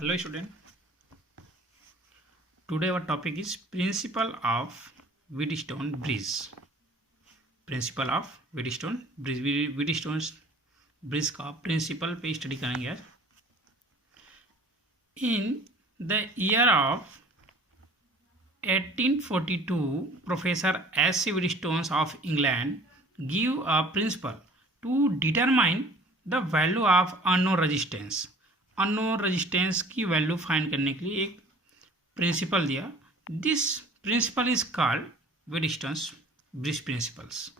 Hello student. Today our topic is principle of Wheatstone bridge. Principle of Wheatstone bridge. Wheatstone bridge का principal पे study करेंगे आज. In the year of 1842, Professor S.C. Wheatstone of England give a principle to determine the value of unknown resistance. Unknown resistance की value find करने के लिए एक principal दिया. This principle is called Wheatstone's bridge principles.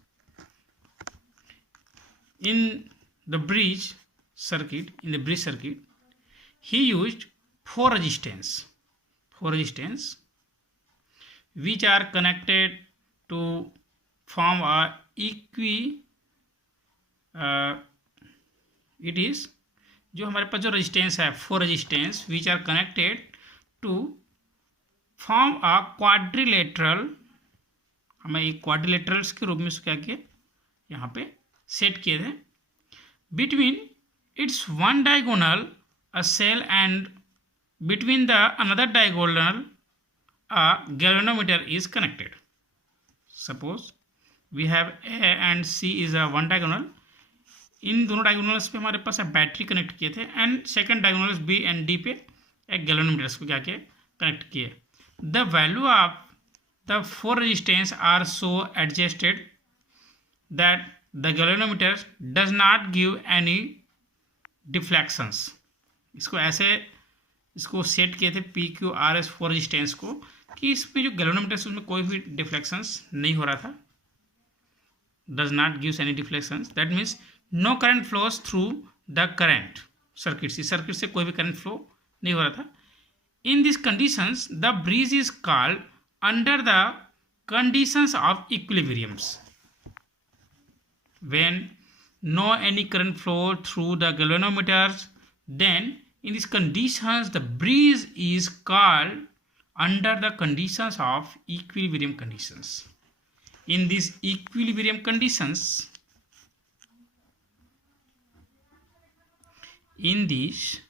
In the bridge circuit, he used four resistance which are connected to form a it is जो हमारे पास जो resistance है, four resistance which are connected to form a quadrilateral. हमें एक quadrilaterals के रूप में क्या किए यहाँ पे सेट किए थे. Between its one diagonal a cell and between the another diagonal a galvanometer is connected. Suppose we have A and C is a one diagonal. इन दोनों डायगोनल्स पे हमारे पास बैटरी कनेक्ट किए थे and second diagonals B and D पे एक galvanometers को क्या किए कनेक्ट किए. The value of the four resistance are so adjusted that the galvanometer does not give any deflections. इसको सेट किए थे P Q R S four resistance को कि इसमें जो गैल्वेनोमीटर्स उसमें कोई भी डिफ्लेक्शंस नहीं हो रहा था. Does not gives any deflections. That means no current flows through the current circuit. Circuit से कोई भी करंट फ्लो नहीं हो रहा था. In this conditions the bridge is called under the conditions of equilibriums. When no any current flow through the galvanometers, then in these conditions the breeze is called under the conditions of equilibrium conditions. In these equilibrium conditions, in these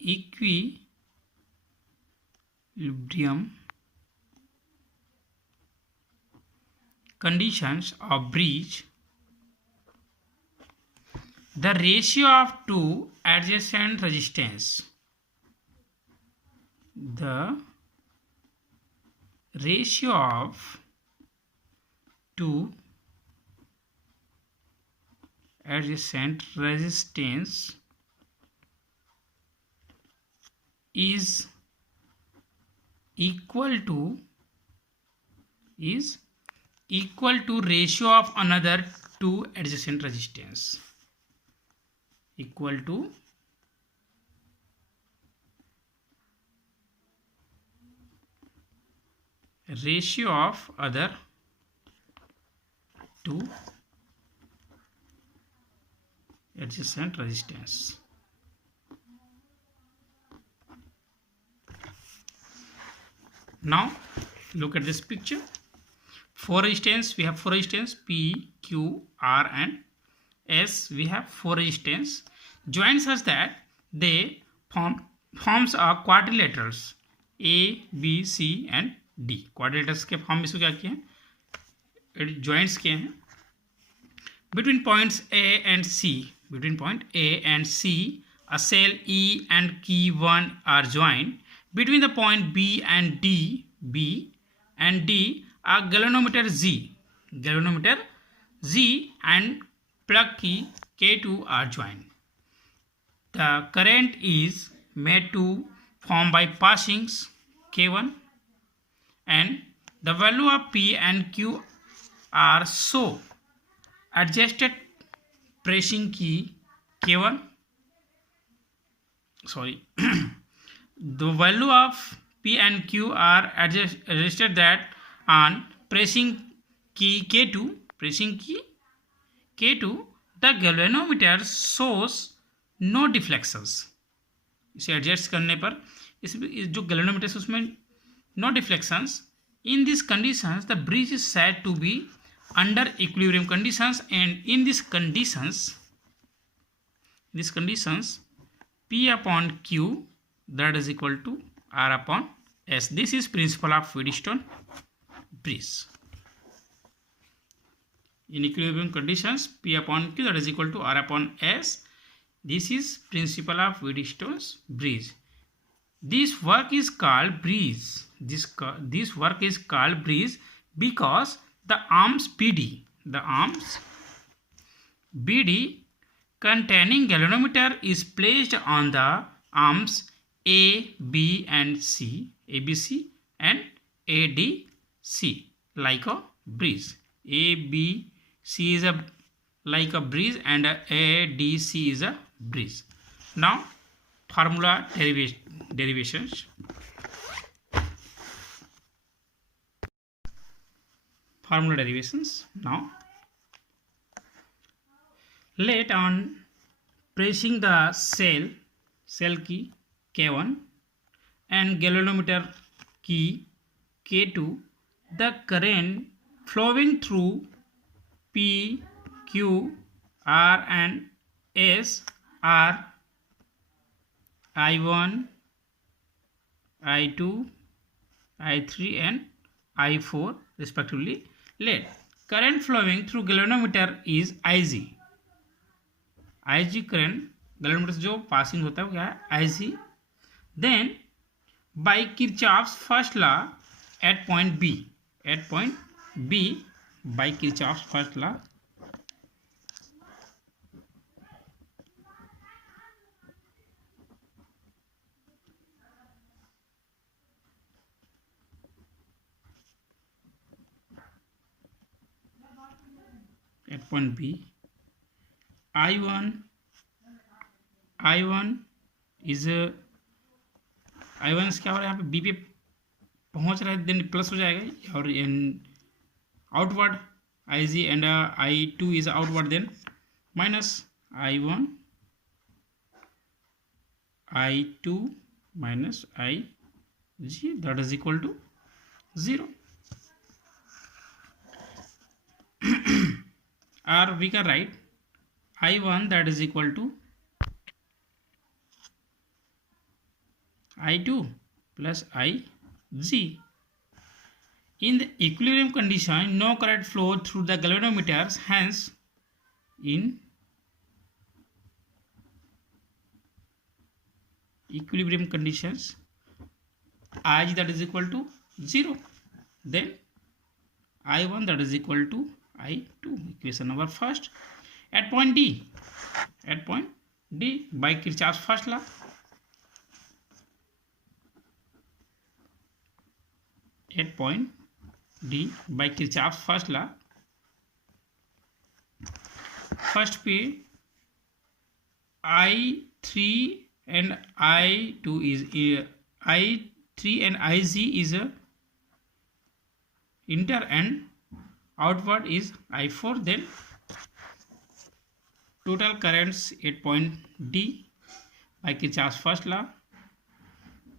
equilibrium conditions of breeze, the ratio of two adjacent resistance, the ratio of two adjacent resistance is equal to ratio of another two adjacent resistance. Equal to ratio of other two adjacent resistance. Now look at this picture. Four resistance, we have four resistance P, Q, R and S. We have four resistance joined such that they forms a quadrilaterals A, B, C and D. Quadrilaterals के form में क्या किए हैं, joints किए हैं. Between points A and C, a cell E and Q1 are joined. Between the point B and D, a galvanometer Z and plug key K2 are joined. The current is made to form by passings K1 and the value of P and Q are so adjusted pressing key K1 the value of P and Q are adjusted that on pressing key K2 the galvanometer shows no deflections. इसे adjust करने पर इस जो galvanometer है उसमें no deflections. In these conditions the bridge is said to be under equilibrium conditions, and in these conditions P upon Q, that is equal to R upon S. This is principle of Wheatstone bridge. In equilibrium conditions, P upon Q, that is equal to R upon S. This is principle of Wheatstone's bridge. This work is called bridge. This work is called bridge because the arms BD containing galvanometer is placed on the arms A, B and C, ABC and ADC like a bridge. ABC is like a bridge and ADC is a bridge. Now formula derivations. Formula derivations. Now let on pressing the cell key K1 and galvanometer key K2, the current flowing through P, Q, R and S are I1, I2, I3 and I4 respectively. Let current flowing through galvanometer is IG. IG current galvanometer से जो passing होता है वो क्या है IG. Then by Kirchhoff's first law at point B by Kirchhoff's first law at point B, I1 is I1 क्या हो रहा है यहाँ पे B पे पहुँच रहा है, देन प्लस हो जाएगा और outward IG and I2 is outward, then minus I1 I2 minus IG, that is equal to 0. Or we can write I1 that is equal to I2 plus IG. In the equilibrium condition, no current flow through the galvanometers, hence in equilibrium conditions IG that is equal to 0, then I1 that is equal to I2. Equation number first. At point D by Kirchhoff's first law, at point D by Kirchhoff's first law, first पे I3 and I2 is I3 and IG is inter and outward is I4. Then total currents at point D by Kirchhoff's first law,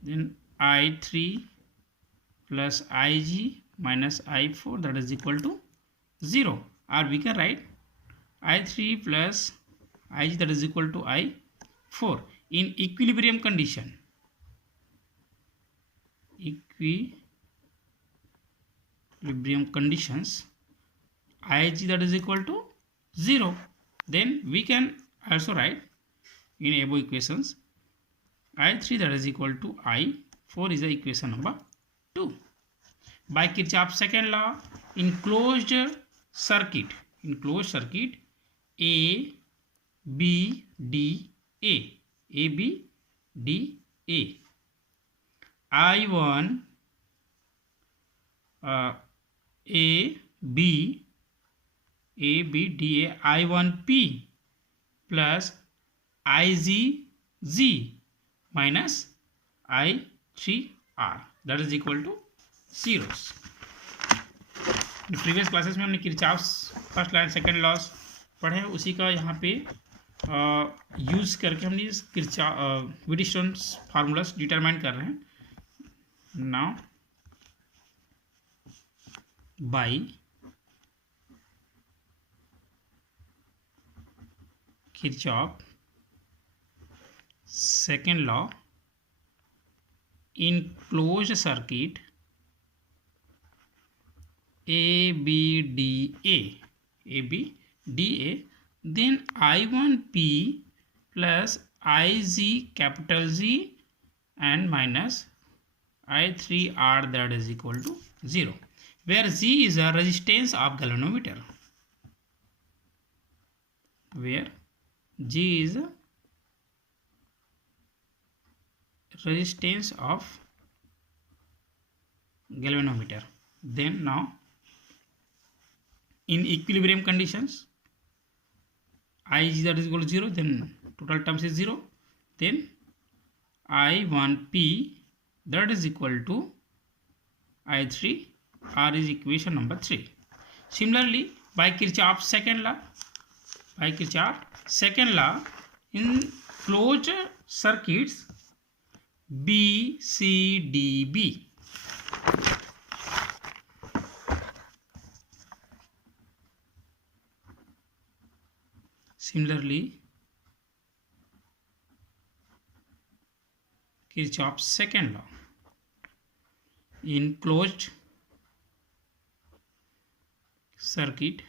then I3 plus IG minus I4 that is equal to 0, or we can write I3 plus IG that is equal to I4. In equilibrium condition, equilibrium conditions, IG that is equal to 0, then we can also write in above equations I3 that is equal to I4 is the equation number 2. By Kirchhoff's second law, in closed circuit A B D A I1 A B D A I1P plus IGG minus I3R that is equal to 0. Previous classes में हमने Kirchhoff's first law and second loss पढ़े, उसी का यहाँ पे use करके हमने इस व्हीटस्टोन फार्मूलास डिटरमाइन कर रहे हैं. Now by Kirchhoff second law, in closed circuit ABDA, then I1P plus IZ capital Z and minus I3R that is equal to 0, where Z is a resistance of galvanometer, where G is a resistance of galvanometer. Then now in equilibrium conditions, I is that is equal to 0, then total terms is 0, then I1P that is equal to I3R is equation number 3. Similarly, by Kirchhoff's second law, in closed circuits BCDB, similarly Kirchhoff's second law, in closed circuit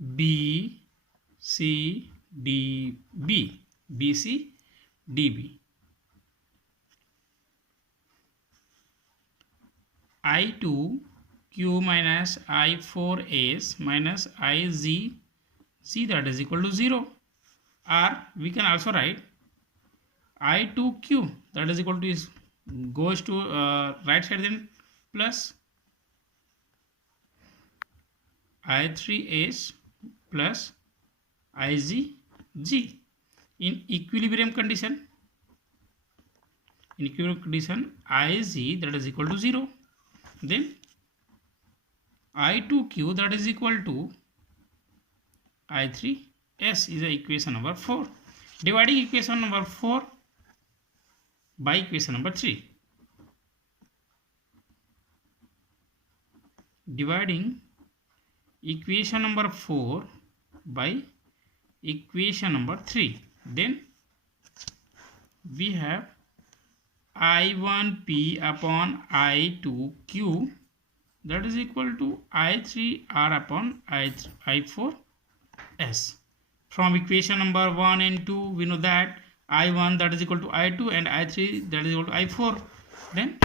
BCDB, I2Q minus I4S minus IZ that is equal to 0, or we can also write I2Q that is equal to is goes to right side, then plus I3S plus IZG. In equilibrium condition, IZ that is equal to 0, then I2Q that is equal to I3S is the equation number 4. Dividing equation number 4 by equation number 3. Dividing equation number 4 by equation number 3, then we have I1P upon I2Q that is equal to I3R upon I4S. From equation number 1 and 2 we know that I1 that is equal to I2 and I3 that is equal to I4. Then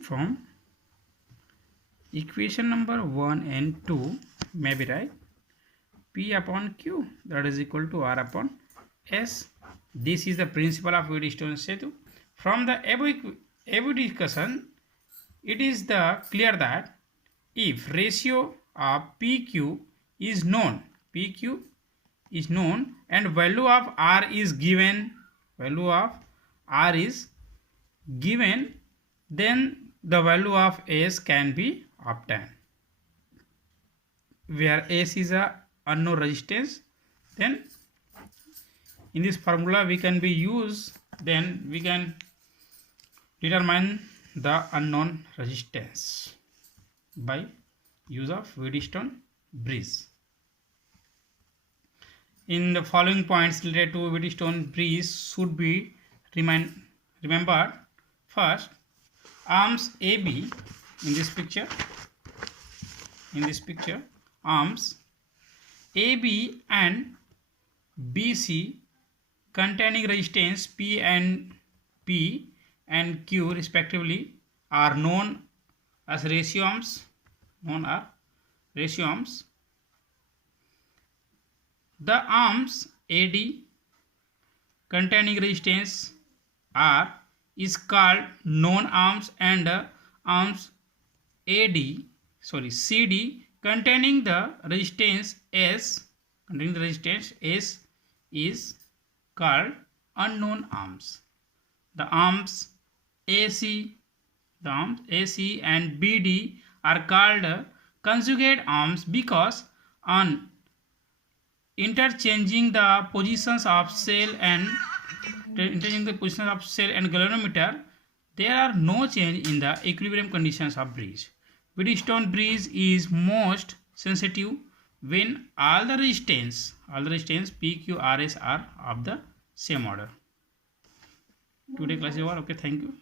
from equation number 1 and 2 may be right P upon Q that is equal to R upon S. This is the principle of Wheatstone-Setu. From the above discussion, it is clear that if ratio of PQ is known, and value of R is given, then the value of S can be obtained. Where S is a unknown resistance, then in this formula we can determine the unknown resistance by use of Wheatstone bridge. In the following points related to Wheatstone bridge should be remembered. First, arms AB in this picture, arms AB and BC containing resistance P and Q respectively are known as ratio arms. The arms AD containing resistance R is called known arms, and arms CD containing the resistance S is called unknown arms. The arms AC and BD are called conjugate arms because on interchanging the positions of cell and galvanometer, there are no change in the equilibrium conditions of bridge. Wheatstone bridge is most sensitive when all the resistance P, Q, R, S are of the same order. Today class is over. Okay, thank you.